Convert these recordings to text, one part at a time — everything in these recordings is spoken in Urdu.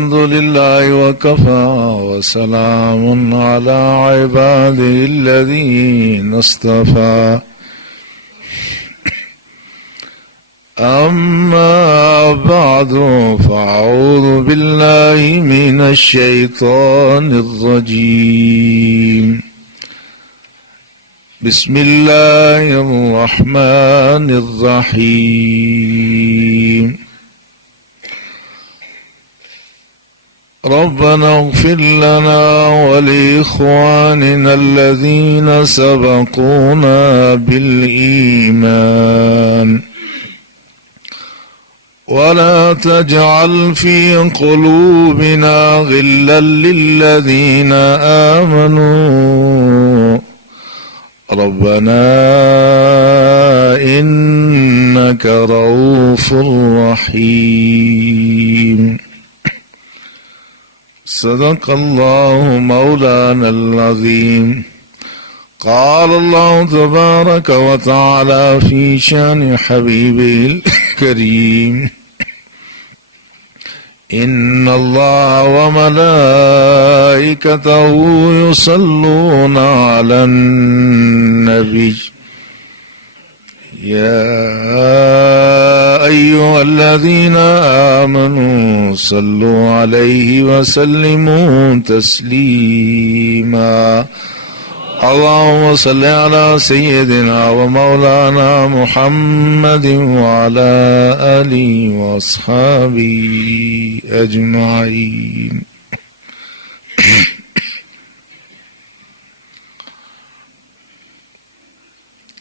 الحمد لله وكفى وسلام على عباده الذين اصطفى أما بعد فأعوذ بالله من الشيطان الرجيم بسم الله الرحمن الرحيم ربنا اغفر لنا ولإخواننا الذين سبقونا بالإيمان ولا تجعل في قلوبنا غلا للذين آمنوا ربنا إنك رؤوف رحيم صدق الله مولانا العظيم. قال الله تبارك وتعالى في شان حبيبه الكريم إن الله وملائكته يصلون على النبي يا أيها الذين آمنوا صلوا عليه وسلموا تسليما. اللهم صل على سيدنا ومولانا محمد وعلى آله وأصحابه أجمعين.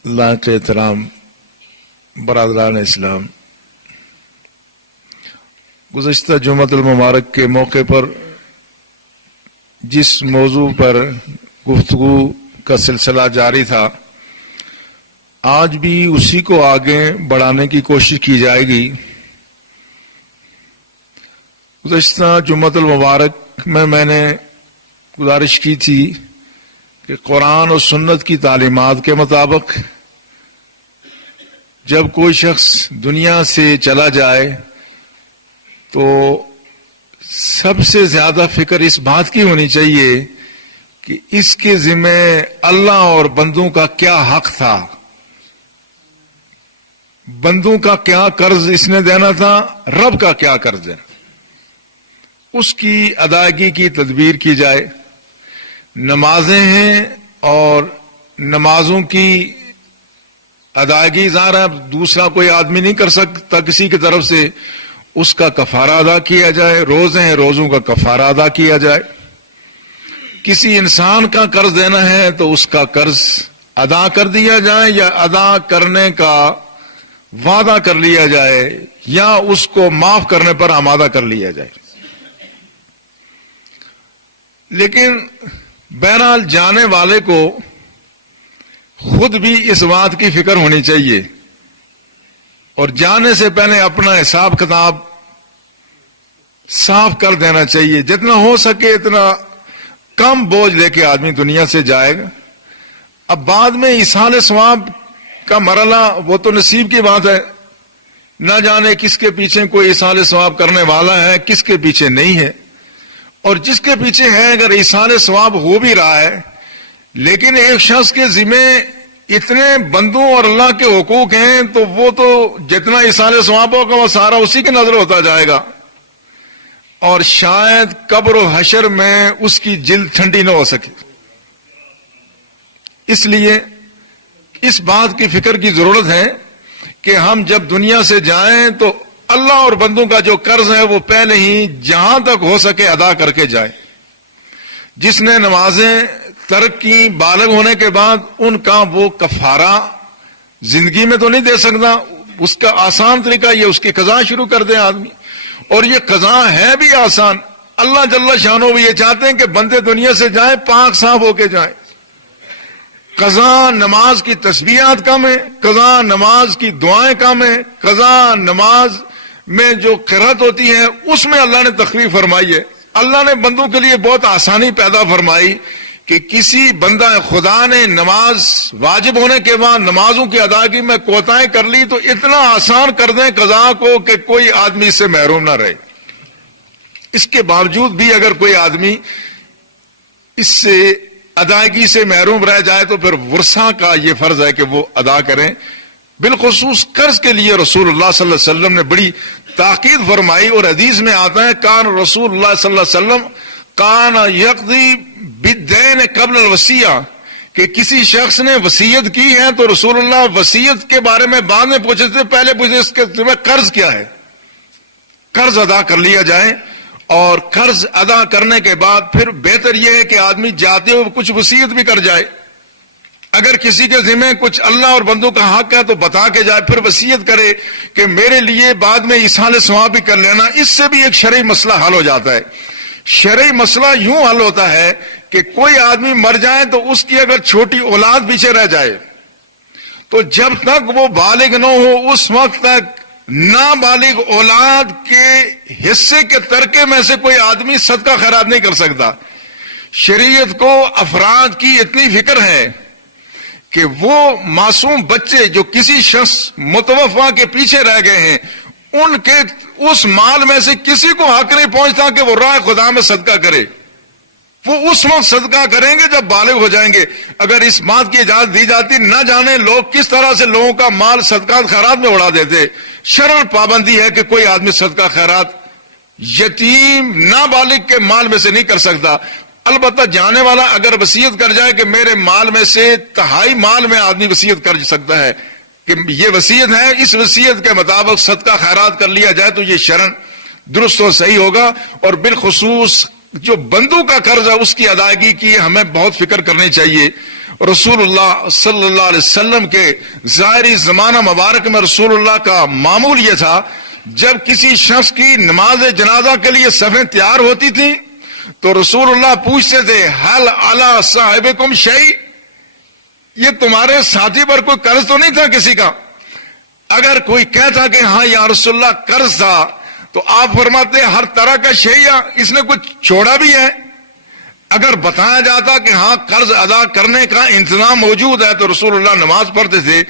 لاکھ احترام برادران اسلام، گزشتہ جمعۃ المبارک کے موقع پر جس موضوع پر گفتگو کا سلسلہ جاری تھا، آج بھی اسی کو آگے بڑھانے کی کوشش کی جائے گی. گزشتہ جمعۃ المبارک میں نے گزارش کی تھی کہ قرآن اور سنت کی تعلیمات کے مطابق جب کوئی شخص دنیا سے چلا جائے تو سب سے زیادہ فکر اس بات کی ہونی چاہیے کہ اس کے ذمہ اللہ اور بندوں کا کیا حق تھا، بندوں کا کیا قرض اس نے دینا تھا، رب کا کیا قرض ہے، اس کی ادائیگی کی تدبیر کی جائے. نمازیں ہیں اور نمازوں کی ادائیگی ظاہر ہے دوسرا کوئی آدمی نہیں کر سکتا کسی کی طرف سے، اس کا کفارہ ادا کیا جائے. روزے ہیں، روزوں کا کفارہ ادا کیا جائے. کسی انسان کا قرض دینا ہے تو اس کا قرض ادا کر دیا جائے یا ادا کرنے کا وعدہ کر لیا جائے یا اس کو معاف کرنے پر آمادہ کر لیا جائے. لیکن بہرحال جانے والے کو خود بھی اس بات کی فکر ہونی چاہیے اور جانے سے پہلے اپنا حساب کتاب صاف کر دینا چاہیے. جتنا ہو سکے اتنا کم بوجھ لے کے آدمی دنیا سے جائے گا. اب بعد میں ایصال ثواب کا مرحلہ وہ تو نصیب کی بات ہے، نہ جانے کس کے پیچھے کوئی ایصال ثواب کرنے والا ہے، کس کے پیچھے نہیں ہے. اور جس کے پیچھے ہے اگر ایصال ثواب ہو بھی رہا ہے لیکن ایک شخص کے ذمہ اتنے بندوں اور اللہ کے حقوق ہیں تو وہ تو جتنا ایصال ثواب ہوگا وہ سارا اسی کے نظر ہوتا جائے گا اور شاید قبر و حشر میں اس کی جلد ٹھنڈی نہ ہو سکے. اس لیے اس بات کی فکر کی ضرورت ہے کہ ہم جب دنیا سے جائیں تو اللہ اور بندوں کا جو قرض ہے وہ پہلے ہی جہاں تک ہو سکے ادا کر کے جائے. جس نے نمازیں ترک کی بالغ ہونے کے بعد ان کا وہ کفارہ زندگی میں تو نہیں دے سکتا، اس کا آسان طریقہ یہ اس کی قضا شروع کر دے آدمی. اور یہ قضا ہے بھی آسان. اللہ جل شانہ وہ یہ چاہتے ہیں کہ بندے دنیا سے جائیں پاک صاف ہو کے جائیں. قضا نماز کی تسبیحات کم ہے، قضا نماز کی دعائیں کم ہیں، قضا نماز میں جو قرات ہوتی ہے اس میں اللہ نے تخفیف فرمائی ہے. اللہ نے بندوں کے لیے بہت آسانی پیدا فرمائی کہ کسی بندہ خدا نے نماز واجب ہونے کے بعد نمازوں کی ادائیگی میں کوتاہی کر لی تو اتنا آسان کر دیں قضا کو کہ کوئی آدمی اس سے محروم نہ رہے. اس کے باوجود بھی اگر کوئی آدمی اس سے ادائیگی سے محروم رہ جائے تو پھر ورثہ کا یہ فرض ہے کہ وہ ادا کریں. بالخصوص قرض کے لیے رسول اللہ صلی اللہ علیہ وسلم نے بڑی تاکید فرمائی، اور حدیث میں آتا ہے کان رسول اللہ صلی اللہ علیہ وسلم کان یقضی بالدین قبل الوصیہ، کہ کسی شخص نے وصیت کی ہے تو رسول اللہ وصیت کے بارے میں بعد میں پوچھتے تھے، پہلے پوچھتے اس کے ذمہ قرض کیا ہے، قرض ادا کر لیا جائے. اور قرض ادا کرنے کے بعد پھر بہتر یہ ہے کہ آدمی جاتے ہوئے کچھ وصیت بھی کر جائے. اگر کسی کے ذمہ کچھ اللہ اور بندوں کا حق ہے تو بتا کے جائے، پھر وصیت کرے کہ میرے لیے بعد میں ایصال ثواب بھی کر لینا. اس سے بھی ایک شرعی مسئلہ حل ہو جاتا ہے. شرعی مسئلہ یوں حل ہوتا ہے کہ کوئی آدمی مر جائے تو اس کی اگر چھوٹی اولاد پیچھے رہ جائے تو جب تک وہ بالغ نہ ہو اس وقت تک نابالغ اولاد کے حصے کے ترکے میں سے کوئی آدمی صدقہ خیرات نہیں کر سکتا. شریعت کو افراد کی اتنی فکر ہے کہ وہ معصوم بچے جو کسی شخص متوفا کے پیچھے رہ گئے ہیں ان کے اس مال میں سے کسی کو حق نہیں پہنچتا کہ وہ راہ خدا میں صدقہ کرے. وہ اس وقت صدقہ کریں گے جب بالغ ہو جائیں گے. اگر اس بات کی اجازت دی جاتی، نہ جانے لوگ کس طرح سے لوگوں کا مال صدقات خیرات میں اڑا دیتے. شرعن پابندی ہے کہ کوئی آدمی صدقہ خیرات یتیم نابالغ کے مال میں سے نہیں کر سکتا. البتہ جانے والا اگر وصیت کر جائے کہ میرے مال میں سے تہائی مال میں آدمی وصیت کر سکتا ہے کہ یہ وصیت ہے، اس وصیت کے مطابق صدقہ خیرات کر لیا جائے تو یہ شرعن درست و صحیح ہوگا. اور بالخصوص جو بندوں کا قرض ہے اس کی ادائیگی کی ہمیں بہت فکر کرنی چاہیے. رسول اللہ صلی اللہ علیہ وسلم کے ظاہری زمانہ مبارک میں رسول اللہ کا معمول یہ تھا، جب کسی شخص کی نماز جنازہ کے لیے صفیں تیار ہوتی تھیں تو رسول اللہ پوچھتے تھے حل علی صاحبکم شیء، یہ تمہارے ساتھی پر کوئی قرض تو نہیں تھا کسی کا؟ اگر کوئی کہتا کہ ہاں یا رسول اللہ قرض تھا تو آپ فرماتے ہر طرح کا شیء، اس نے کچھ چھوڑا بھی ہے. اگر بتایا جاتا کہ ہاں قرض ادا کرنے کا انتظام موجود ہے تو رسول اللہ نماز پڑھتے تھے،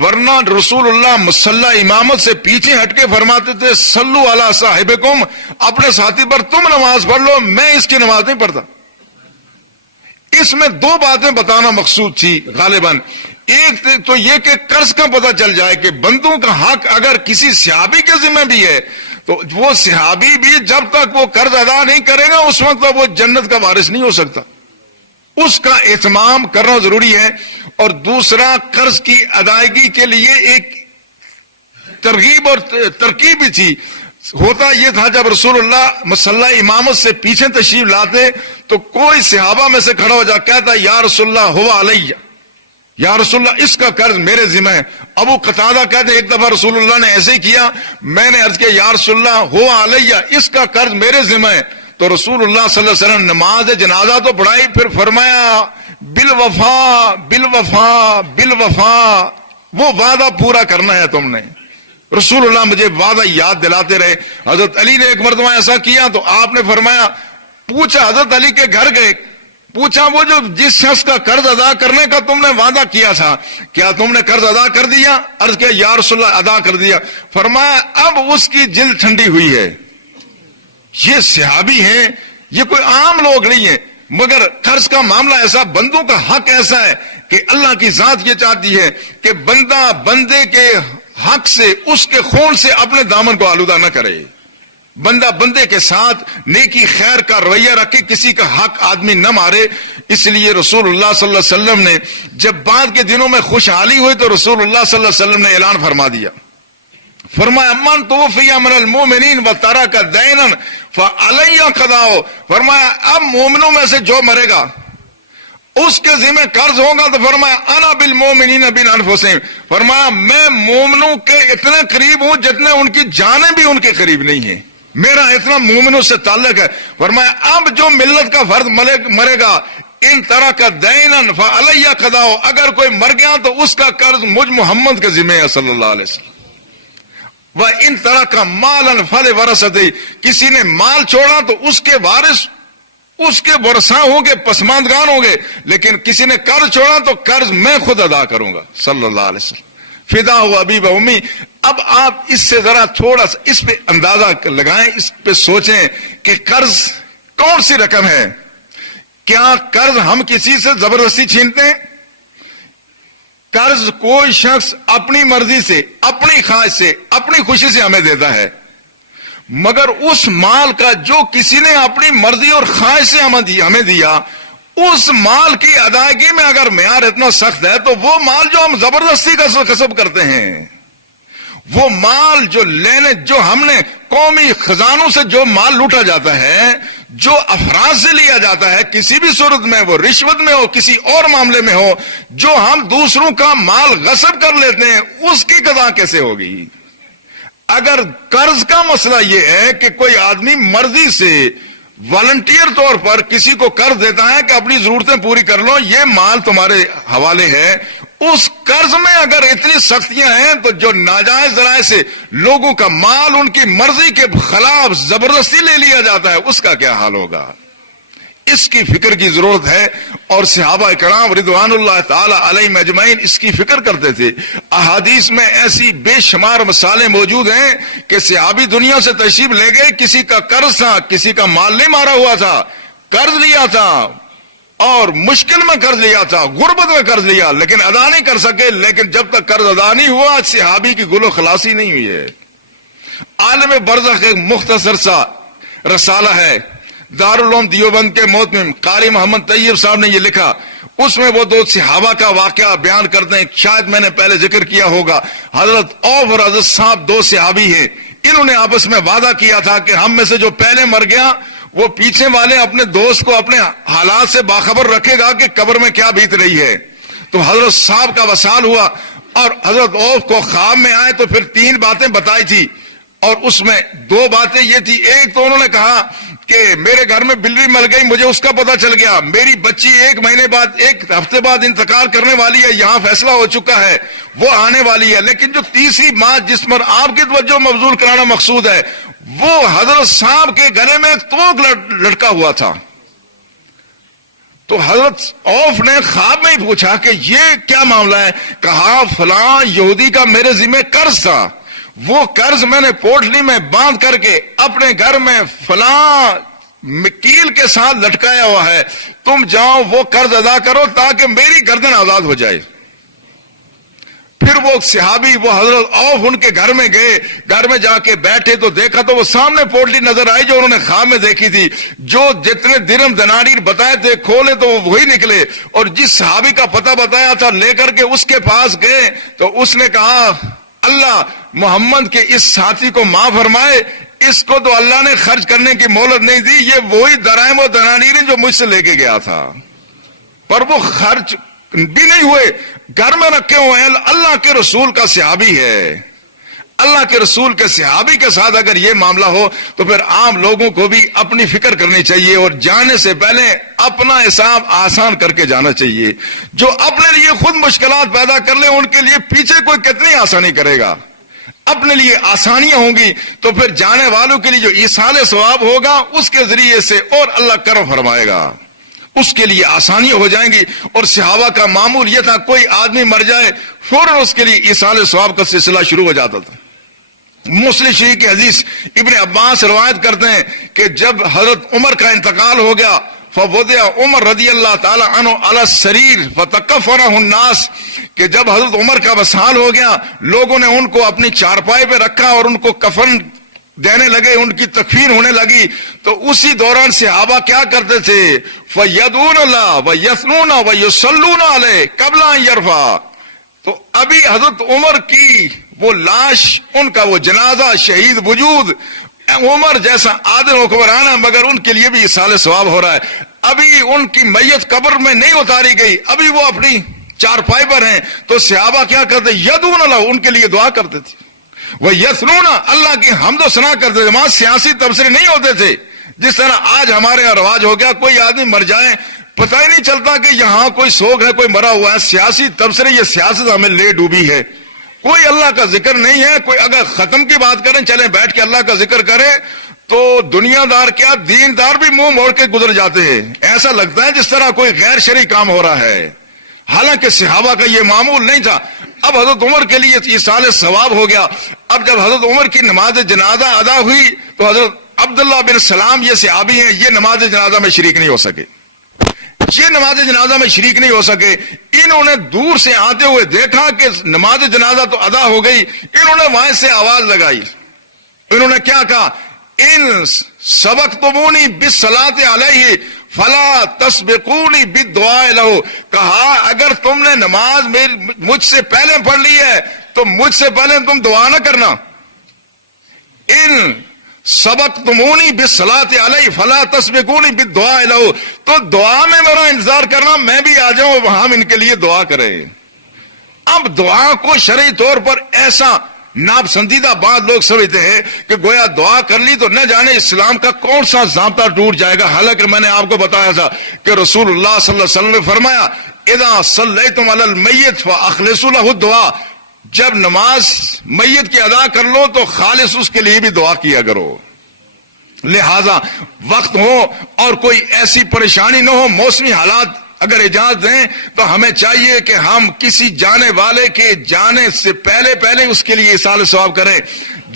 ورنہ رسول اللہ مصلی امامت سے پیچھے ہٹ کے فرماتے تھے صلو علی صاحبکم، اپنے ساتھی پر تم نماز پڑھ لو، میں اس کی نماز نہیں پڑھتا. اس میں دو باتیں بتانا مقصود تھی غالباً. ایک تو یہ کہ قرض کا پتہ چل جائے کہ بندوں کا حق اگر کسی صحابی کے ذمہ بھی ہے تو وہ صحابی بھی جب تک وہ قرض ادا نہیں کرے گا اس وقت تک وہ جنت کا وارث نہیں ہو سکتا. اس کا اہتمام کرنا ضروری ہے. اور دوسرا، قرض کی ادائیگی کے لیے ایک ترغیب اور ترکیب بھی تھی. ہوتا یہ تھا جب رسول اللہ مصلی امامت سے پیچھے تشریف لاتے تو کوئی صحابہ میں سے کھڑا ہو جا کہتا یا رسول اللہ ہوا علیہ، یا رسول اللہ اس کا قرض میرے ذمہ ہے. ابو قتادہ کہتے ایک دفعہ رسول اللہ نے ایسے ہی کیا، میں نے عرض کیا یا رسول اللہ ہوا علیہ، اس کا قرض میرے ذمہ ہے. تو رسول اللہ صلی اللہ علیہ وسلم نماز جنازہ تو پڑھائی، پھر فرمایا بالوفا بالوفا بالوفا، وہ وعدہ پورا کرنا ہے تم نے. رسول اللہ مجھے وعدہ یاد دلاتے رہے. حضرت علی نے ایک مرتبہ ایسا کیا تو آپ نے فرمایا، پوچھا حضرت علی کے گھر گئے، پوچھا وہ جو جس شخص کا قرض ادا کرنے کا تم نے وعدہ کیا تھا کیا تم نے قرض ادا کر دیا؟ عرض کیا یا رسول اللہ ادا کر دیا. فرمایا اب اس کی جلد ٹھنڈی ہوئی ہے. یہ صحابی ہیں، یہ کوئی عام لوگ نہیں ہیں، مگر قرض کا معاملہ ایسا، بندوں کا حق ایسا ہے کہ اللہ کی ذات یہ چاہتی ہے کہ بندہ بندے کے حق سے، اس کے خون سے اپنے دامن کو آلودہ نہ کرے. بندہ بندے کے ساتھ نیکی خیر کا رویہ رکھے، کسی کا حق آدمی نہ مارے. اس لیے رسول اللہ صلی اللہ علیہ وسلم نے جب بعد کے دنوں میں خوشحالی ہوئی تو رسول اللہ صلی اللہ علیہ وسلم نے اعلان فرما دیا، فرمایا من توفی من المؤمنین وترک دینا فعلی قضاؤ. فرمایا اب مومنوں میں سے جو مرے گا اس کے ذمہ قرض ہوگا تو فرمایا انا بالمؤمنین من انفسہم، فرمایا میں مومنوں کے اتنے قریب ہوں جتنے ان کی جانیں بھی ان کے قریب نہیں ہیں، میرا اتنا مومنوں سے تعلق ہے. فرمایا اب جو ملت کا فرد مرے گا ان طرح کا دینا فعلی قضاؤ، اگر کوئی مر گیا تو اس کا قرض مجھ محمد کے ذمہ ہے صلی اللہ علیہ وسلم. وہ ان طرح کا مال فل ورثتی، کسی نے مال چھوڑا تو اس کے وارث اس کے ورثاء ہوں گے، پسماندگان ہوں گے، لیکن کسی نے قرض چھوڑا تو قرض میں خود ادا کروں گا صلی اللہ علیہ وسلم. فدا ہو ابی و امی. اب آپ اس سے ذرا تھوڑا سا اس پہ اندازہ لگائیں, اس پہ سوچیں کہ قرض کون سی رقم ہے. کیا قرض ہم کسی سے زبردستی چھینتے ہیں؟ قرض کوئی شخص اپنی مرضی سے, اپنی خواہش سے, اپنی خوشی سے ہمیں دیتا ہے, مگر اس مال کا جو کسی نے اپنی مرضی اور خواہش سے ہمیں دیا, اس مال کی ادائیگی میں اگر معیار اتنا سخت ہے تو وہ مال جو ہم زبردستی کا کسب کرتے ہیں, وہ مال جو ہم نے قومی خزانوں سے جو مال لوٹا جاتا ہے, جو افراد سے لیا جاتا ہے کسی بھی صورت میں, وہ رشوت میں ہو, کسی اور معاملے میں ہو, جو ہم دوسروں کا مال غصب کر لیتے ہیں, اس کی قضا کیسے ہوگی؟ اگر قرض کا مسئلہ یہ ہے کہ کوئی آدمی مرضی سے والنٹیئر طور پر کسی کو قرض دیتا ہے کہ اپنی ضرورتیں پوری کر لو, یہ مال تمہارے حوالے ہے, اس قرض میں اگر اتنی سختیاں ہیں تو جو ناجائز ذرائع سے لوگوں کا مال ان کی مرضی کے خلاف زبردستی لے لیا جاتا ہے, اس کا کیا حال ہوگا؟ اس کی فکر کی ضرورت ہے. اور صحابہ کرام رضوان اللہ تعالی علیہم اجمعین اس کی فکر کرتے تھے. احادیث میں ایسی بے شمار مثالیں موجود ہیں کہ صحابی دنیا سے تشریف لے گئے, کسی کا قرض تھا, کسی کا مال نہیں مارا ہوا تھا, قرض لیا تھا اور مشکل میں قرض لیا تھا, غربت میں قرض لیا, لیکن ادا نہیں کر سکے. لیکن جب تک قرض ادا نہیں ہوا صحابی کی گل و خلاصی نہیں ہوئی ہے. عالم برزخ ایک مختصر سا رسالہ ہے, دارالعلوم دیوبند کے محتمم قاری محمد طیب صاحب نے یہ لکھا. اس میں وہ 2 صحابہ کا واقعہ بیان کرتے ہیں, شاید میں نے پہلے ذکر کیا ہوگا. حضرت عوف اور حضرت صاحب 2 صحابی ہیں. انہوں نے آپس میں وعدہ کیا تھا کہ ہم میں سے جو پہلے مر گیا وہ پیچھے والے اپنے دوست کو اپنے حالات سے باخبر رکھے گا کہ قبر میں کیا بیت رہی ہے. تو حضرت صاحب کا وصال ہوا اور حضرت عوف کو خواب میں آئے تو پھر 3 باتیں بتائی تھی, اور اس میں 2 باتیں یہ تھی. ایک تو انہوں نے کہا کہ میرے گھر میں بلی مر گئی, مجھے اس کا پتہ چل گیا, میری بچی 1 مہینے بعد 1 ہفتے بعد انتقال کرنے والی ہے, یہاں فیصلہ ہو چکا ہے, وہ آنے والی ہے. لیکن جو تیسری بات جس پر آپ کی توجہ مبذول کرانا مقصود ہے, وہ حضرت صاحب کے گلے میں ایک توق لٹکا ہوا تھا. تو حضرت عوف نے خواب میں ہی پوچھا کہ یہ کیا معاملہ ہے. کہا فلاں یہودی کا میرے ذمہ قرض تھا, وہ قرض میں نے پوٹلی میں باندھ کر کے اپنے گھر میں فلاں کیل کے ساتھ لٹکایا ہوا ہے, تم جاؤ وہ قرض ادا کرو تاکہ میری گردن آزاد ہو جائے. پھر وہ صحابی وہ حضرت عوف ان کے گھر میں گئے, گھر میں جا کے بیٹھے تو دیکھا تو وہ سامنے پوٹلی نظر آئی جو انہوں نے خواب میں دیکھی تھی. جو جتنے درہم دنانیر بتائے تھے کھولے تو وہ وہی نکلے, اور جس صحابی کا پتہ بتایا تھا لے کر کے اس کے پاس گئے تو اس نے کہا اللہ محمد کے اس ساتھی کو معاف فرمائے, اس کو تو اللہ نے خرچ کرنے کی مہلت نہیں دی, یہ وہی درائم و دنانیر جو مجھ سے لے کے گیا تھا, پر وہ خرچ بھی نہیں ہوئے, گھر میں رکھے ہوئے ہیں. اللہ کے رسول کا صحابی ہے, اللہ کے رسول کے صحابی کے ساتھ اگر یہ معاملہ ہو تو پھر عام لوگوں کو بھی اپنی فکر کرنی چاہیے, اور جانے سے پہلے اپنا حساب آسان کر کے جانا چاہیے. جو اپنے لیے خود مشکلات پیدا کر لیں ان کے لیے پیچھے کوئی کتنی آسانی کرے گا. اپنے لیے آسانیاں ہوں گی تو پھر جانے والوں کے لیے جو ایصال ثواب ہوگا اس کے ذریعے سے اور اللہ کرم فرمائے گا, اس کے لیے آسانیاں ہو جائیں گی. اور صحابہ کا معمول یہ تھا, کوئی آدمی مر جائے فوراً اس کے لیے ایصال ثواب کا سلسلہ شروع ہو جاتا تھا. مسلم شریف کی حدیث ابن عباس روایت کرتے ہیں کہ جب حضرت عمر کا انتقال ہو گیا, فوضع عمر رضی اللہ تعالی عنہ علی السریر فتکفنہ الناس, کہ جب حضرت عمر کا وصال ہو گیا لوگوں نے ان کو اپنی چارپائی پہ رکھا اور ان کو کفن دینے لگے, ان کی تکفین ہونے لگی. تو اسی دوران صحابہ کیا کرتے تھے, فیدعون اللہ ویثنون ویصلون علیہ قبل ان یرفع. تو ابھی حضرت عمر کی وہ لاش, ان کا وہ جنازہ, شہید وجود عمر جیسا عادل حکمران ہے, مگر ان کے لیے بھی ایصال ثواب ہو رہا ہے. ابھی ان کی میت قبر میں نہیں اتاری گئی, ابھی وہ اپنی چارپائی پر ہیں. تو صحابہ کیا کرتے, یدعون اللہ, ان کے لیے دعا کرتے تھے, وہ یثنون, اللہ کی حمد و ثنا کرتے تھے. وہاں سیاسی تبصرے نہیں ہوتے تھے جس طرح آج ہمارے یہاں رواج ہو گیا, کوئی آدمی مر جائے پتہ ہی نہیں چلتا کہ یہاں کوئی سوگ ہے, کوئی مرا ہوا ہے. سیاسی تبصرے, یہ سیاست ہمیں لے ڈوبی ہے. کوئی اللہ کا ذکر نہیں ہے. کوئی اگر ختم کی بات کریں, چلیں بیٹھ کے اللہ کا ذکر کریں, تو دنیا دار کیا دیندار بھی منہ موڑ کے گزر جاتے ہیں. ایسا لگتا ہے جس طرح کوئی غیر شرعی کام ہو رہا ہے, حالانکہ صحابہ کا یہ معمول نہیں تھا. اب حضرت عمر کے لیے ایصال ثواب ہو گیا. اب جب حضرت عمر کی نماز جنازہ ادا ہوئی تو حضرت عبداللہ بن سلام یہ صحابی ہیں, یہ نماز جنازہ میں شریک نہیں ہو سکے. یہ نماز جنازہ میں شریک نہیں ہو سکے. انہوں نے دور سے آتے ہوئے دیکھا کہ نماز جنازہ تو ادا ہو گئی. انہوں نے وہاں سے آواز لگائی. انہوں نے کیا کہا؟ ان سبقتمونی بالصلاۃ علیہ فلا تسبقونی بالدعاء لہ. کہا اگر تم نے نماز مجھ سے پہلے پڑھ لی ہے تو مجھ سے پہلے تم دعا نہ کرنا. ان سبقتمونی بالصلاۃ علیہ فلا تسبقونی بالدعاء لہ. تو دعا میں میرا انتظار کرنا, میں بھی آ جاؤں وہاں ان کے لیے دعا کریں. اب دعا کو شرعی طور پر ایسا ناپسندیدہ بات لوگ سمجھتے ہیں کہ گویا دعا کر لی تو نہ جانے اسلام کا کون سا ضابطہ ٹوٹ جائے گا. حالانکہ میں نے آپ کو بتایا تھا کہ رسول اللہ صلی اللہ علیہ وسلم نے فرمایا اذا صلیتم علی المیت فاخلصوا له الدعاء. جب نماز میت کی ادا کر لو تو خالص اس کے لیے بھی دعا کیا کرو. لہذا وقت ہو اور کوئی ایسی پریشانی نہ ہو, موسمی حالات اگر اجازت دیں تو ہمیں چاہیے کہ ہم کسی جانے والے کے جانے سے پہلے اس کے لیے ایصال ثواب کریں.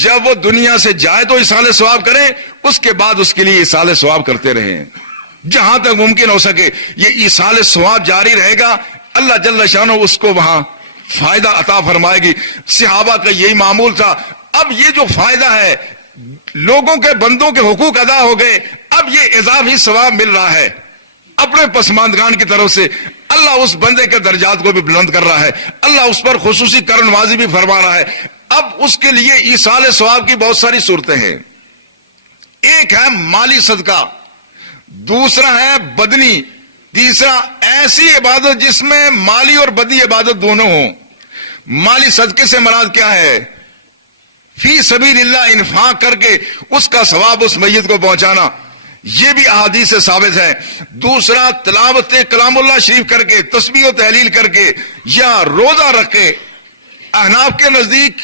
جب وہ دنیا سے جائے تو ایصال ثواب کریں, اس کے بعد اس کے لیے ایصال ثواب کرتے رہیں جہاں تک ممکن ہو سکے. یہ ایصال ثواب جاری رہے گا, اللہ جل شانہ اس کو وہاں فائدہ عطا فرمائے گی. صحابہ کا یہی معمول تھا. اب یہ جو فائدہ ہے, لوگوں کے بندوں کے حقوق ادا ہو گئے, اب یہ اضافی ثواب مل رہا ہے اپنے پسماندگان کی طرف سے. اللہ اس بندے کے درجات کو بھی بلند کر رہا ہے, اللہ اس پر خصوصی کرن نوازی بھی فرما رہا ہے. اب اس کے لیے ایصال ثواب کی بہت ساری صورتیں ہیں. ایک ہے مالی صدقہ, دوسرا ہے بدنی, تیسرا ایسی عبادت جس میں مالی اور بدنی عبادت دونوں ہوں. مالی صدقے سے مراد کیا ہے؟ فی سبیل اللہ انفاق کر کے اس کا ثواب اس میت کو پہنچانا, یہ بھی احادیث سے ثابت ہے. دوسرا تلاوت کلام اللہ شریف کر کے, تسبیح و تحلیل کر کے, یا روزہ رکھ کے. احناف کے نزدیک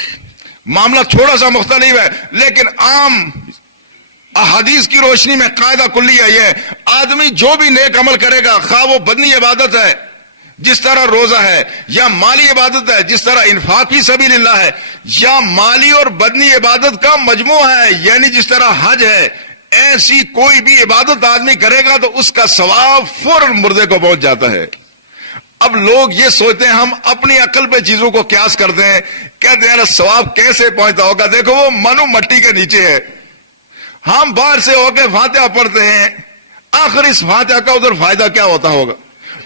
معاملہ تھوڑا سا مختلف ہے, لیکن عام احادیث کی روشنی میں قاعدہ کلیہ یہ ہے, آدمی جو بھی نیک عمل کرے گا, خواہ وہ بدنی عبادت ہے جس طرح روزہ ہے, یا مالی عبادت ہے جس طرح انفاق فی سبیل اللہ ہے, یا مالی اور بدنی عبادت کا مجموعہ ہے یعنی جس طرح حج ہے, ایسی کوئی بھی عبادت آدمی کرے گا تو اس کا ثواب فوراً مردے کو پہنچ جاتا ہے. اب لوگ یہ سوچتے ہیں, ہم اپنی عقل پہ چیزوں کو قیاس کرتے ہیں, کہتے ہیں ثواب کیسے پہنچتا ہوگا, دیکھو وہ منو مٹی کے نیچے ہے. ہم باہر سے ہو کے فاتحہ پڑھتے ہیں, آخر اس فاتحہ کا ادھر فائدہ کیا ہوتا ہوگا.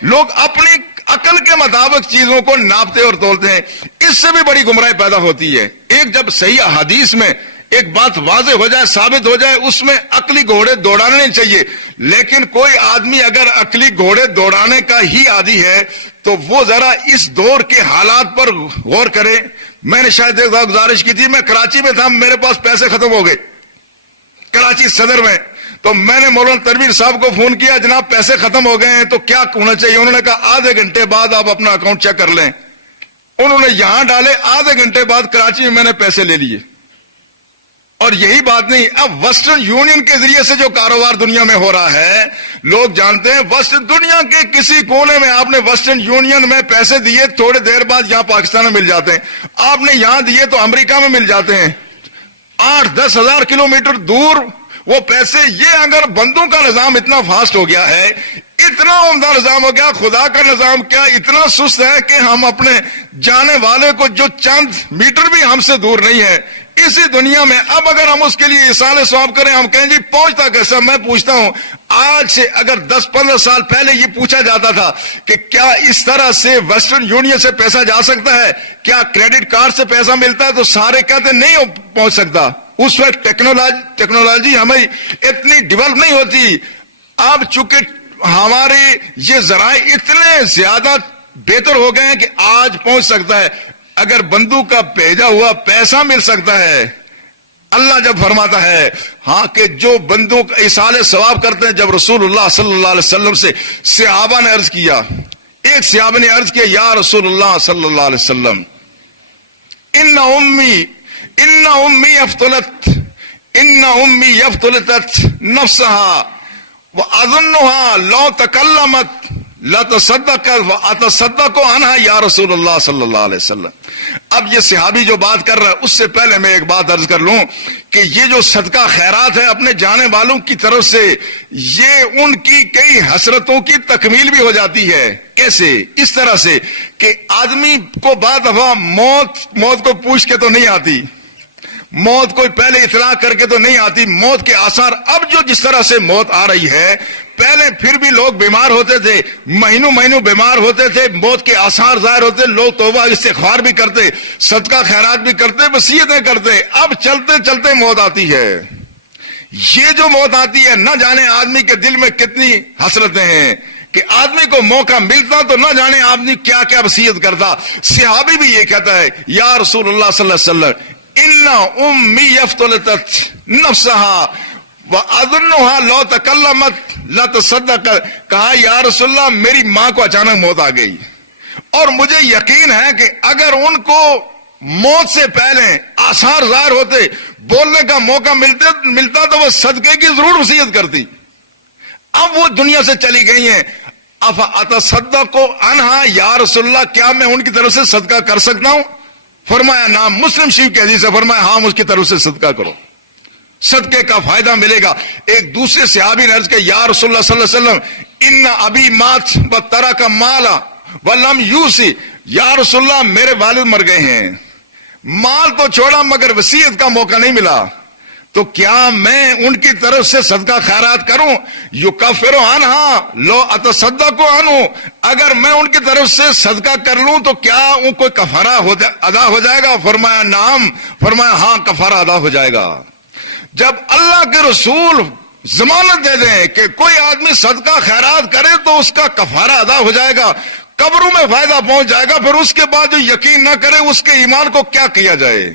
لوگ اپنی عقل کے مطابق چیزوں کو ناپتے اور تولتے ہیں, اس سے بھی بڑی گمراہی پیدا ہوتی ہے. ایک جب صحیح حدیث میں ایک بات واضح ہو جائے, ثابت ہو جائے, اس میں عقلی گھوڑے دوڑانے نہیں چاہیے. لیکن کوئی آدمی اگر عقلی گھوڑے دوڑانے کا ہی عادی ہے تو وہ ذرا اس دور کے حالات پر غور کرے. میں نے شاید ایک گزارش کی تھی, میں کراچی میں تھا, میرے پاس پیسے ختم ہو گئے کراچی صدر میں, تو میں نے مولانا تنویر صاحب کو فون کیا, جناب پیسے ختم ہو گئے ہیں تو کیا ہونا چاہیے. انہوں نے کہا آدھے گھنٹے بعد آپ اپنا اکاؤنٹ چیک کر لیں. انہوں نے یہاں ڈالے, آدھے گھنٹے بعد کراچی میں میں نے پیسے لے لیے. اور یہی بات نہیں, اب ویسٹرن یونین کے ذریعے سے جو کاروبار دنیا میں ہو رہا ہے, لوگ جانتے ہیں ویسٹرن دنیا کے کسی کونے میں آپ نے ویسٹرن یونین میں پیسے دیے, تھوڑے دیر بعد یہاں پاکستان میں مل جاتے ہیں. آپ نے یہاں دیے تو امریکہ میں مل جاتے ہیں, 8-10 ہزار کلومیٹر دور وہ پیسے. یہ اگر بندوں کا نظام اتنا فاسٹ ہو گیا ہے, اتنا عمدہ نظام ہو گیا, خدا کا نظام کیا اتنا سست ہے کہ ہم اپنے جانے والے کو جو چند میٹر بھی ہم سے دور نہیں ہے اسی دنیا میں, اب اگر ہم اس کے لیے ایصال ثواب کریں, ہم کہیں جی پہنچتا کیسا. میں پوچھتا ہوں, آج سے اگر 10-15 سال پہلے یہ پوچھا جاتا تھا کہ کیا اس طرح سے ویسٹرن یونین سے پیسہ جا سکتا ہے, کیا کریڈٹ کارڈ سے پیسہ ملتا ہے, تو سارے کہتے نہیں پہنچ سکتا. اس وقت ٹیکنالوجی ہماری اتنی ڈیولپ نہیں ہوتی. اب چونکہ ہمارے یہ ذرائع اتنے زیادہ بہتر ہو گئے ہیں کہ آج پہنچ سکتا ہے. اگر بندو کا بھیجا ہوا پیسہ مل سکتا ہے, اللہ جب فرماتا ہے ہاں کہ جو بندوں کا ایصال ثواب کرتے ہیں, جب رسول اللہ صلی اللہ علیہ وسلم سے صحابہ نے عرض کیا, ایک صحابہ نے عرض کیا یا رسول اللہ صلی اللہ علیہ وسلم ان امی افتلت نفسها واظنها لو تکلمت لتصدق اتصدق عنہا یا رسول اللہ صلی اللہ علیہ وسلم. اب یہ صحابی جو بات کر رہا ہے اس سے پہلے میں ایک بات عرض کر لوں کہ یہ جو صدقہ خیرات ہے اپنے جانے والوں کی طرف سے یہ ان کی کئی حسرتوں کی تکمیل بھی ہو جاتی ہے. کیسے؟ اس طرح سے کہ آدمی کو بعض دفعہ موت کو پوچھ کے تو نہیں آتی، موت کوئی پہلے اطلاع کر کے تو نہیں آتی. موت کے آثار اب جو جس طرح سے موت آ رہی ہے، پہلے پھر بھی لوگ بیمار ہوتے تھے، مہینوں بیمار ہوتے تھے، موت کے آثار ظاہر ہوتے، لوگ توبہ استغفار بھی کرتے، صدقہ خیرات بھی کرتے، وصیتیں کرتے. اب چلتے چلتے موت آتی ہے. یہ جو موت آتی ہے نہ جانے آدمی کے دل میں کتنی حسرتیں ہیں کہ آدمی کو موقع ملتا تو نہ جانے آدمی کیا کیا وصیت کرتا. صحابی بھی یہ کہتا ہے یا رسول اللہ صلی اللہ علیہ وسلم ان امی یفتلتت نفسها وَأَظُنُّهَا لَوْ تَكَلَّمَتْ لَتَصَدَّقَتْ. کہا یا رسول اللہ میری ماں کو اچانک موت آ گئی اور مجھے یقین ہے کہ اگر ان کو موت سے پہلے آثار ظاہر ہوتے، بولنے کا موقع ملتا تو وہ صدقے کی ضرور وصیت کرتی. اب وہ دنیا سے چلی گئی ہیں. اتصدق عنہا یا رسول اللہ کیا میں ان کی طرف سے صدقہ کر سکتا ہوں؟ فرمایا نام. مسلم شریف کی حدیث ہے، فرمایا ہاں اس کی طرف سے صدقہ کرو، صدقے کا فائدہ ملے گا. ایک دوسرے صحابی نے عرض کہ یا رسول اللہ صلی اللہ علیہ وسلم ان ابی مات وترک مالا ولم یوصی. یا رسول اللہ میرے والد مر گئے ہیں، مال تو چھوڑا مگر وصیت کا موقع نہیں ملا، تو کیا میں ان کی طرف سے صدقہ خیرات کروں؟ یکفر عنہا لو اتصدق عنہ. اگر میں ان کی طرف سے صدقہ کر لوں تو کیا ان کو کفارہ ادا ہو جائے گا؟ فرمایا نعم. فرمایا ہاں کفارہ ادا ہو جائے گا. جب اللہ کے رسول ضمانت دے دیں کہ کوئی آدمی صدقہ خیرات کرے تو اس کا کفارہ ادا ہو جائے گا، قبروں میں فائدہ پہنچ جائے گا، پھر اس کے بعد جو یقین نہ کرے اس کے ایمان کو کیا کیا جائے،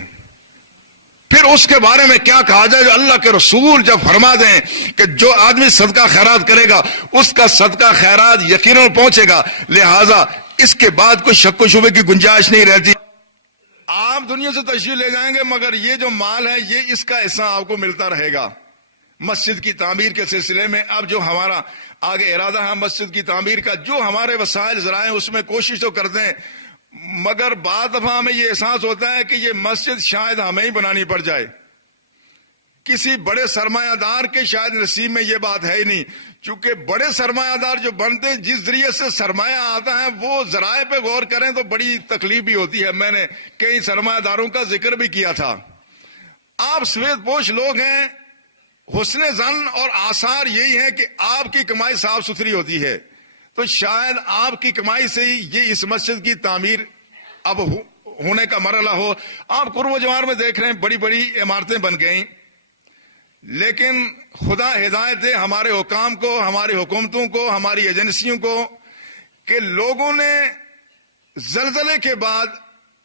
پھر اس کے بارے میں کیا کہا جائے؟ جو اللہ کے رسول جب فرما دیں کہ جو آدمی صدقہ خیرات کرے گا اس کا صدقہ خیرات یقیناً پہنچے گا، لہذا اس کے بعد کوئی شک و شبے کی گنجائش نہیں رہتی. آپ دنیا سے تشریف لے جائیں گے مگر یہ جو مال ہے یہ اس کا حصہ آپ کو ملتا رہے گا. مسجد کی تعمیر کے سلسلے میں اب جو ہمارا آگے ارادہ ہے مسجد کی تعمیر کا، جو ہمارے وسائل ذرائع اس میں کوشش تو کرتے ہیں، مگر بعض دفعہ ہمیں یہ احساس ہوتا ہے کہ یہ مسجد شاید ہمیں ہی بنانی پڑ جائے. کسی بڑے سرمایہ دار کے شاید نصیب میں یہ بات ہے ہی نہیں، چونکہ بڑے سرمایہ دار جو بنتے ہیں جس ذریعے سے سرمایہ آتا ہے وہ ذرائع پہ غور کریں تو بڑی تکلیف بھی ہوتی ہے. میں نے کئی سرمایہ داروں کا ذکر بھی کیا تھا. آپ سفید پوش لوگ ہیں، حسن ظن اور آثار یہی ہے کہ آپ کی کمائی صاف ستھری ہوتی ہے، تو شاید آپ کی کمائی سے ہی یہ اس مسجد کی تعمیر اب ہونے کا مرحلہ ہو. آپ قرب و جوار میں دیکھ رہے ہیں بڑی بڑی عمارتیں بن گئیں، لیکن خدا ہدایت دے ہمارے حکام کو، ہماری حکومتوں کو، ہماری ایجنسیوں کو کہ لوگوں نے زلزلے کے بعد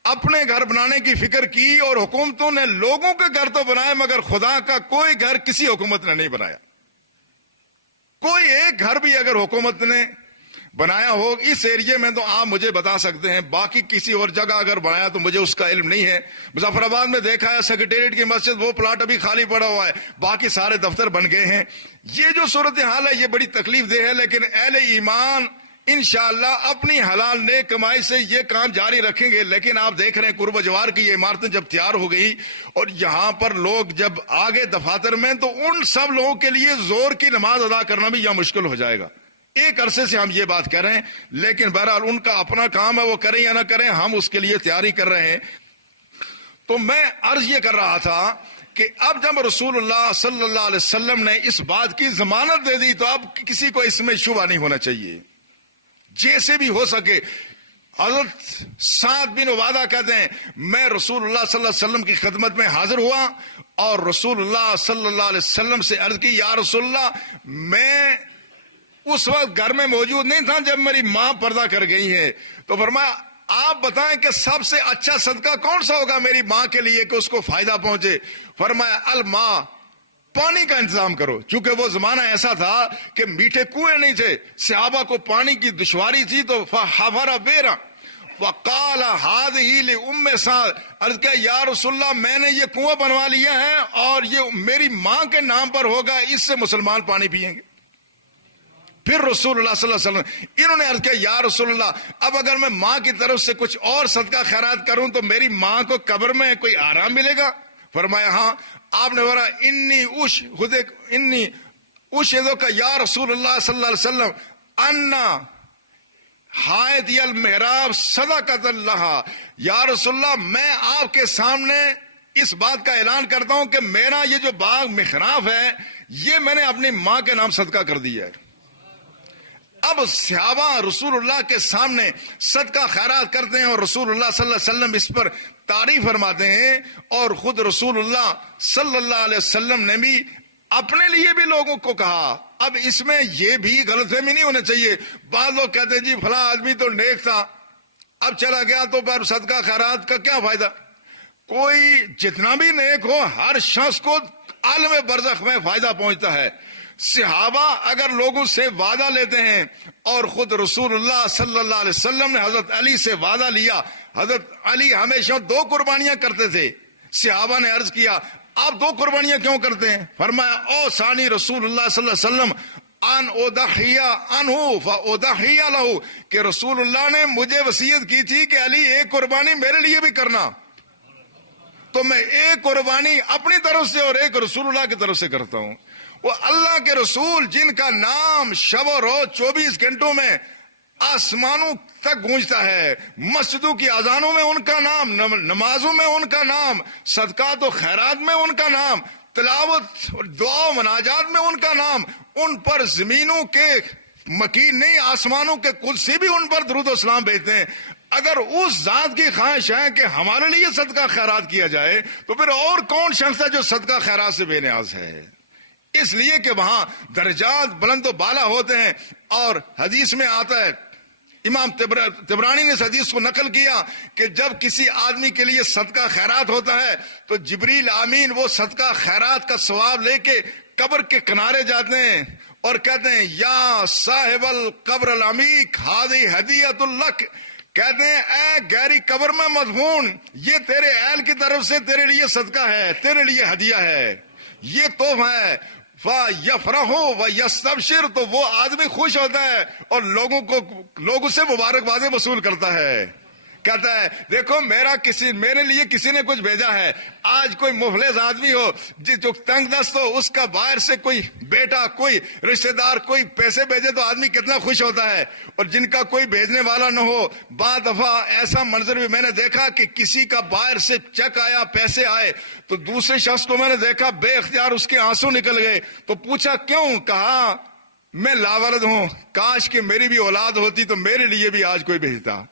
اپنے گھر بنانے کی فکر کی اور حکومتوں نے لوگوں کے گھر تو بنائے مگر خدا کا کوئی گھر کسی حکومت نے نہیں بنایا. کوئی ایک گھر بھی اگر حکومت نے بنایا ہو اس ایریے میں تو آپ مجھے بتا سکتے ہیں، باقی کسی اور جگہ اگر بنایا تو مجھے اس کا علم نہیں ہے. مظفر آباد میں دیکھا ہے سیکریٹریٹ کی مسجد، وہ پلاٹ ابھی خالی پڑا ہوا ہے، باقی سارے دفتر بن گئے ہیں. یہ جو صورتحال ہے یہ بڑی تکلیف دہ ہے، لیکن اہل ایمان انشاءاللہ اپنی حلال نیک کمائی سے یہ کام جاری رکھیں گے. لیکن آپ دیکھ رہے ہیں قرب و جوار کی یہ عمارتیں جب تیار ہو گئی اور یہاں پر لوگ جب آگے دفاتر میں، تو ان سب لوگوں کے لیے زور کی نماز ادا کرنا بھی یہاں مشکل ہو جائے گا. ایک عرصے سے ہم یہ بات کر رہے ہیں، لیکن بہرحال ان کا اپنا کام ہے، وہ کریں یا نہ کریں، ہم اس کے لیے تیاری کر رہے ہیں. تو میں عرض یہ کر رہا تھا کہ اب جب رسول اللہ صلی اللہ علیہ وسلم نے اس بات کی ضمانت دے دی تو اب کسی کو اس میں شبہ نہیں ہونا چاہیے. جیسے بھی ہو سکے. حضرت سعد بن عبادہ کہتے ہیں میں رسول اللہ صلی اللہ علیہ وسلم کی خدمت میں حاضر ہوا اور رسول اللہ صلی اللہ علیہ وسلم سے عرض کی یا رسول اللہ، میں اس وقت گھر میں موجود نہیں تھا جب میری ماں پردہ کر گئی ہے، تو فرمایا آپ بتائیں کہ سب سے اچھا صدقہ کون سا ہوگا میری ماں کے لیے کہ اس کو فائدہ پہنچے؟ فرمایا الماء، پانی کا انتظام کرو. چونکہ وہ زمانہ ایسا تھا کہ میٹھے کنویں نہیں تھے، صحابہ کو پانی کی دشواری تھی، تو فحفر بیرا وقال هذه لام سعد، عرض کیا یا رسول اللہ میں نے یہ کنواں بنوا لیا ہے اور یہ میری ماں کے نام پر ہوگا، اس سے مسلمان پانی پئیں گے. پھر رسول اللہ صلی اللہ علیہ وسلم انہوں نے عرض کیا یا رسول اللہ اب اگر میں ماں کی طرف سے کچھ اور صدقہ خیرات کروں تو میری ماں کو قبر میں کوئی آرام ملے گا؟ فرمایا ہاں. آپ نے بولا انی اشہدو کا یا رسول اللہ صلی اللہ علیہ وسلم انا حائطی المحراب صدقۃ اللہ. یا رسول اللہ میں آپ کے سامنے اس بات کا اعلان کرتا ہوں کہ میرا یہ جو باغ محراب ہے یہ میں نے اپنی ماں کے نام صدقہ کر دیا ہے. اب صحابہ رسول اللہ کے سامنے صدقہ خیرات کرتے ہیں اور رسول اللہ صلی اللہ علیہ وسلم اس پر تعریف فرماتے ہیں. اور خود رسول اللہ صلی اللہ علیہ وسلم نے بھی اپنے لیے بھی لوگوں کو کہا. اب اس میں یہ بھی غلط فہمی نہیں ہونا چاہیے. بعض لوگ کہتے ہیں جی فلاں آدمی تو نیک تھا اب چلا گیا تو پر صدقہ خیرات کا کیا فائدہ؟ کوئی جتنا بھی نیک ہو ہر شخص کو عالم برزخ میں فائدہ پہنچتا ہے. صحابہ اگر لوگوں سے وعدہ لیتے ہیں اور خود رسول اللہ صلی اللہ علیہ وسلم نے حضرت علی سے وعدہ لیا. حضرت علی ہمیشہ 2 قربانیاں کرتے تھے. صحابہ نے عرض کیا آپ 2 قربانیاں کیوں کرتے ہیں؟ فرمایا او ثانی رسول اللہ صلی اللہ علیہ وسلم ان اضحی عنہ فاضحی لہ کہ رسول اللہ نے مجھے وصیت کی تھی کہ علی ایک قربانی میرے لیے بھی کرنا تو میں ایک قربانی اپنی طرف سے اور ایک رسول اللہ کی طرف سے کرتا ہوں. وہ اللہ کے رسول جن کا نام شب و روز 24 گھنٹوں میں آسمانوں تک گونجتا ہے, مسجدوں کی اذانوں میں ان کا نام, نمازوں میں ان کا نام, صدقات و خیرات میں ان کا نام, تلاوت اور دعا و مناجات میں ان کا نام, ان پر زمینوں کے مکین نہیں آسمانوں کے قدسی بھی ان پر درود و سلام بھیجتے ہیں. اگر اس ذات کی خواہش ہے کہ ہمارے لیے صدقہ خیرات کیا جائے تو پھر اور کون شخص ہے جو صدقہ خیرات سے بے نیاز ہے؟ اس لیے کہ وہاں درجات بلند و بالا ہوتے ہیں. اور حدیث میں آتا ہے, امام طبرانی نے اس حدیث کو نقل کیا کہ جب کسی آدمی کے لیے صدقہ خیرات ہوتا ہے تو جبریل آمین وہ صدقہ خیرات کا ثواب لے کے قبر کے کنارے جاتے ہیں اور کہتے ہیں یا صاحب القبر العمیق ہذہ ہدیۃ لک, کہتے ہیں اے گہری قبر میں مدفون یہ تیرے اہل کی طرف سے تیرے لیے صدقہ ہے, تیرے لیے ہدیہ ہے, یہ تحفہ ہے. فَيَفْرَحُ وَيَسْتَبْشِرُ تو وہ آدمی خوش ہوتا ہے اور لوگوں سے مبارکبادیں وصول کرتا ہے. کہتا ہے دیکھو میرے لیے کسی نے کچھ بھیجا ہے. آج کوئی مفلس آدمی ہو جو تنگ دست ہو اس کا باہر سے کوئی بیٹا کوئی رشتہ دار کوئی پیسے بھیجے تو آدمی کتنا خوش ہوتا ہے, اور جن کا کوئی بھیجنے والا نہ ہو. بعض دفعہ ایسا منظر بھی میں نے دیکھا کہ کسی کا باہر سے چیک آیا پیسے آئے تو دوسرے شخص کو میں نے دیکھا بے اختیار اس کے آنسو نکل گئے. تو پوچھا کیوں؟ کہا میں لاولد ہوں, کاش کہ میری بھی اولاد ہوتی تو میرے لیے بھی آج کوئی بھیجتا.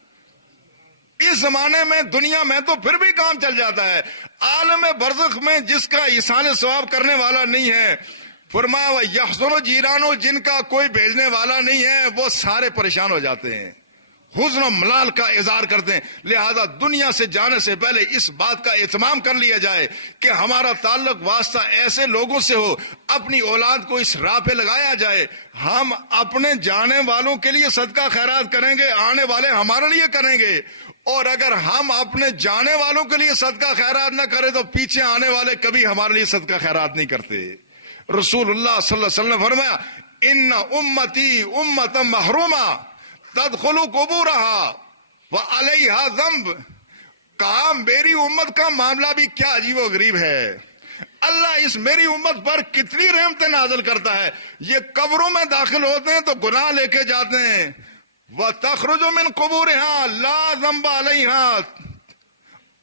اس زمانے میں دنیا میں تو پھر بھی کام چل جاتا ہے, عالم برزخ میں جس کا ایصال ثواب کرنے والا نہیں ہے, فرمایا وہ یحزن جیرانو جن کا کوئی بھیجنے والا نہیں ہے وہ سارے پریشان ہو جاتے ہیں, حزن و ملال کا اظہار کرتے ہیں. لہذا دنیا سے جانے سے پہلے اس بات کا اہتمام کر لیا جائے کہ ہمارا تعلق واسطہ ایسے لوگوں سے ہو, اپنی اولاد کو اس راہ پہ لگایا جائے. ہم اپنے جانے والوں کے لیے صدقہ خیرات کریں گے, آنے والے ہمارے لیے کریں گے, اور اگر ہم اپنے جانے والوں کے لیے صدقہ خیرات نہ کریں تو پیچھے آنے والے کبھی ہمارے لیے صدقہ خیرات نہیں کرتے. رسول اللہ صلی اللہ علیہ وسلم نے فرمایا ان امتی امت محرومہ تدخل قبورہا وعلیہا ذنب, کہا میری امت کا معاملہ بھی کیا عجیب و غریب ہے. اللہ اس میری امت پر کتنی رحمتیں نازل کرتا ہے. یہ قبروں میں داخل ہوتے ہیں تو گناہ لے کے جاتے ہیں, وَتَخْرُجُ مِنْ قُبُورِهَا لَا ذَنْبَ عَلَيْهَا,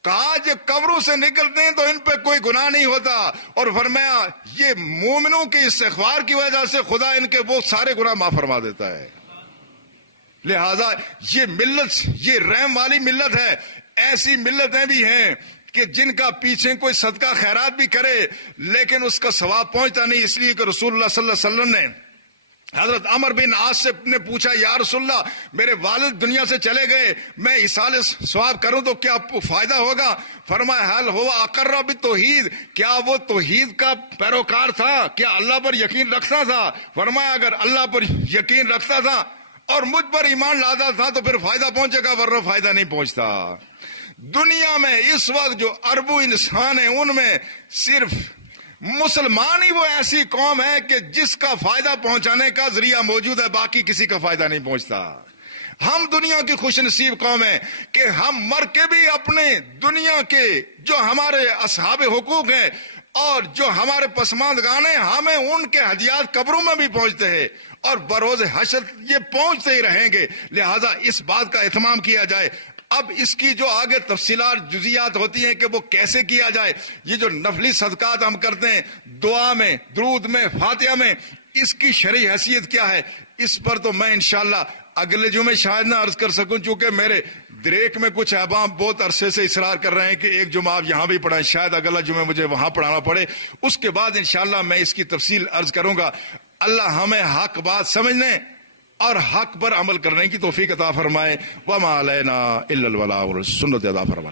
کہا جب قبروں سے نکلتے ہیں تو ان پہ کوئی گناہ نہیں ہوتا. اور فرمایا یہ مومنوں کے استغفار کی وجہ سے خدا ان کے وہ سارے گناہ معاف فرما دیتا ہے. لہذا یہ ملت یہ رحم والی ملت ہے. ایسی ملتیں بھی ہیں کہ جن کا پیچھے کوئی صدقہ خیرات بھی کرے لیکن اس کا ثواب پہنچتا نہیں, اس لیے کہ رسول اللہ صلی اللہ علیہ وسلم نے حضرت عمر بن عاص سے نے پوچھا یا رسول اللہ میرے والد دنیا سے چلے گئے, میں ایصال ثواب کروں تو کیا فائدہ ہوگا؟ فرمایا حل ہوا اقر بالتوحید, کیا وہ توحید کا پیروکار تھا, کیا اللہ پر یقین رکھتا تھا؟ فرمایا اگر اللہ پر یقین رکھتا تھا اور مجھ پر ایمان لاتا تھا تو پھر فائدہ پہنچے گا, ورنہ فائدہ نہیں پہنچتا. دنیا میں اس وقت جو اربوں انسان ہیں ان میں صرف مسلمان ہی وہ ایسی قوم ہے کہ جس کا فائدہ پہنچانے کا ذریعہ موجود ہے، باقی کسی کا فائدہ نہیں پہنچتا۔ ہم دنیا کی خوش نصیب قوم ہیں کہ ہم مر کے بھی اپنے دنیا کے جو ہمارے اصحاب حقوق ہیں اور جو ہمارے پسماندگان ہیں، ہمیں ان کے ہدیات قبروں میں بھی پہنچتے ہیں اور بروز حشر یہ پہنچتے ہی رہیں گے۔ لہذا اس بات کا اہتمام کیا جائے۔ اب اس کی جو آگے تفصیلات جزیات ہوتی ہیں کہ وہ کیسے کیا جائے، یہ جو نفلی صدقات ہم کرتے ہیں دعا میں، درود میں، فاتحہ میں، اس کی شرعی حیثیت کیا ہے، اس پر تو میں انشاءاللہ اگلے جمعے شاید نہ عرض کر سکوں، چونکہ میرے دریک میں کچھ احباب بہت عرصے سے اصرار کر رہے ہیں کہ ایک جمعہ آپ یہاں بھی پڑھائیں، شاید اگلا جمعہ مجھے وہاں پڑھانا پڑے۔ اس کے بعد انشاءاللہ میں اس کی تفصیل عرض کروں گا۔ اللہ ہمیں حق بات سمجھنے اور حق پر عمل کرنے کی توفیق عطا فرمائے۔ وما علینا الا البلاغ، سنت ادا فرمائے۔